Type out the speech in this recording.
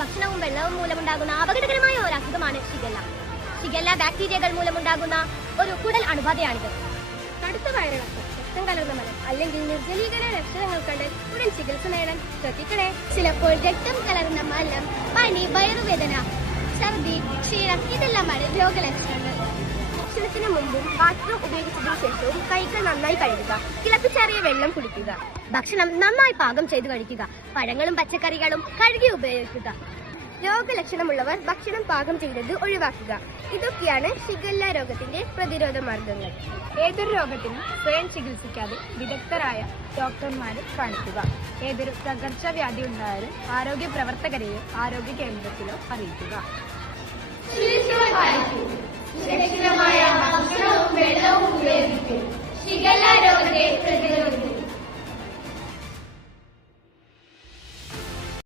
ഭക്ഷണവും വെള്ളവും മൂലമുണ്ടാകുന്ന അപകടകരമായ ഒരു അസുഖമാണ് ഷിഗല്ല. ഷിഗല്ല ബാക്ടീരിയകൾ മൂലമുണ്ടാകുന്ന ഒരു കുടൽ അണുബാധയാണിത്. കടുത്ത വയറിളക്കം, രക്തം കലർന്ന മലം അല്ലെങ്കിൽ നിർജ്ജലീകരണ ലക്ഷണങ്ങൾ കണ്ട് ഉടൻ ചികിത്സ നേടാൻ ശ്രദ്ധിക്കണേ. ചിലപ്പോൾ രക്തം കലർന്ന മലം, പനി, വയറുവേദന, ഛർദി, ക്ഷീണം ഇതെല്ലാമാണ് രോഗലക്ഷണങ്ങൾ. ഭക്ഷണത്തിന് മുമ്പും ബാത്റൂം ഉപയോഗിച്ചതിനു ശേഷവും കൈകൾ നന്നായി കഴുകുക. തിളപ്പിച്ചാറിയ വെള്ളം കുടിക്കുക. ഭക്ഷണം നന്നായി പാകം ചെയ്ത് കഴിക്കുക. പഴങ്ങളും പച്ചക്കറികളും കഴുകി ഉപയോഗിക്കുക. രോഗലക്ഷണമുള്ളവർ ഭക്ഷണം പാകം ചെയ്തത് ഒഴിവാക്കുക. ഇതൊക്കെയാണ് ഷിഗല്ല രോഗത്തിന്റെ പ്രതിരോധ മാർഗങ്ങൾ. ഏതൊരു രോഗത്തിനും സ്വയം ചികിത്സിക്കാതെ വിദഗ്ധരായ ഡോക്ടർമാരെ കാണിക്കുക. ഏതൊരു പകർച്ചവ്യാധി ഉണ്ടായാലും ആരോഗ്യ പ്രവർത്തകരെയോ ആരോഗ്യ കേന്ദ്രത്തിലോ അറിയിക്കുക. സുരക്ഷിതമായ ഭക്ഷണവും വെള്ളവും ഉപയോഗിക്കും. ഷിഗല്ല രോഗത്തെ പ്രതിരോധിക്കും.